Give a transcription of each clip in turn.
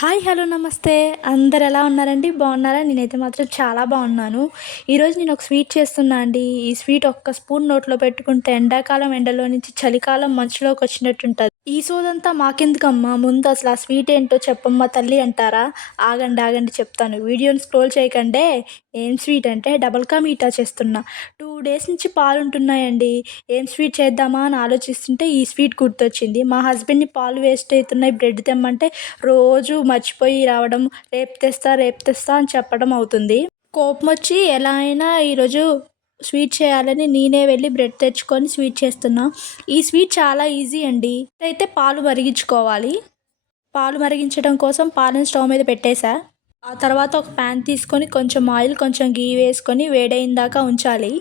Hi! Hello! నమస్తే. అందరూ ఎలా ఉన్నారండి? బాగున్నారా? నేనైతే మాత్రం చాలా బాగున్నాను. ఈరోజు నేనొక స్వీట్ చేస్తున్నా అండి. ఈ స్వీట్ ఒక్క స్పూన్ నోట్లో పెట్టుకుంటే ఎండాకాలం ఎండలో నుంచి చలికాలం మంచులోకొచ్చినట్టుంటది. ఈ సోదంతా మాకెందుకమ్మా! ముందు అసలు ఆ స్వీట్ ఏంటో చెప్పమ్మా తల్లి అంటారా? ఆగండి, ఆగండి చెప్తాను. వీడియోని స్క్రోల్ చేయకండే. ఏం స్వీట్ అంటే డబుల్ కా మీఠా చేస్తున్నా. 2 డేస్ నుంచి పాలుంటున్నాయండి. ఏం స్వీట్ చేద్దామా అని ఆలోచిస్తుంటే ఈ స్వీట్ గుర్తొచ్చింది. మా హస్బెండ్‌ని పాలు వేస్ట్ అయితున్నాయి బ్రెడ్ తెమ్మంటే రోజు మర్చిపోయి రావడం, రేపు తెస్తా, రేపు తెస్తా అని చెప్పడం అవుతుంది. కోపమొచ్చి ఎలా అయినా ఈరోజు స్వీట్ చేయాలని నేనే వెళ్ళి బ్రెడ్ తెచ్చుకొని స్వీట్ చేస్తున్నా. ఈ స్వీట్ చాలా ఈజీ అండి. అయితే పాలు మరిగించుకోవాలి. పాలు మరిగించడం కోసం పాలను స్టవ్ మీద పెట్టేశా. ఆ తర్వాత ఒక పాన్ తీసుకొని కొంచెం ఆయిల్, కొంచెం ఘీ వేసుకొని వేడయిన దాకా ఉంచాలి.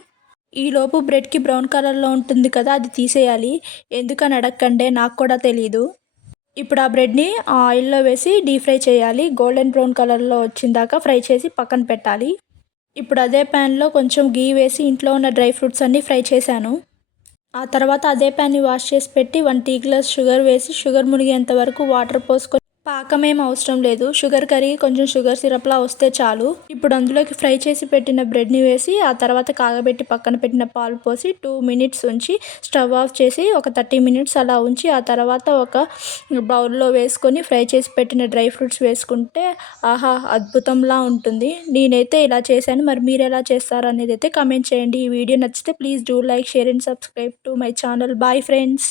ఈలోపు బ్రెడ్‌కి బ్రౌన్ కలర్‌లో ఉంటుంది కదా! అది తీసేయాలి. ఎందుకని అడక్కండే నాకు కూడా తెలీదు. ఇప్పుడు ఆ బ్రెడ్‌ని ఆయిల్‌లో వేసి డీప్ ఫ్రై చేయాలి. గోల్డెన్ బ్రౌన్ కలర్‌లో వచ్చిందాకా ఫ్రై చేసి పక్కన పెట్టాలి. ఇప్పుడు అదే ప్యాన్‌లో కొంచెం ఘీ వేసి ఇంట్లో ఉన్న డ్రై ఫ్రూట్స్ అన్నీ ఫ్రై చేశాను. ఆ తర్వాత అదే ప్యాన్‌ని వాష్ చేసి పెట్టి 1 టీ గ్లాస్ షుగర్ వేసి షుగర్ మునిగేంత వరకు వాటర్ పోసుకొని పాకమేం అవసరం లేదు. షుగర్ కరిగి కొంచెం షుగర్ సిరప్‌లా వస్తే చాలు. ఇప్పుడు అందులోకి ఫ్రై చేసి పెట్టిన బ్రెడ్‌ని వేసి ఆ తర్వాత కాగబెట్టి పక్కన పెట్టిన పాలు పోసి 2 మినిట్స్ ఉంచి స్టవ్ ఆఫ్ చేసి ఒక 30 మినిట్స్ అలా ఉంచి ఆ తర్వాత ఒక బౌల్‌లో వేసుకొని ఫ్రై చేసి పెట్టిన డ్రై ఫ్రూట్స్ వేసుకుంటే ఆహా! అద్భుతంలా ఉంటుంది. నేనైతే ఇలా చేశాను. మరి మీరెలా చేస్తారు అనేదైతే కామెంట్ చేయండి. ఈ వీడియో నచ్చితే please do like, share and subscribe to my channel. Bye friends.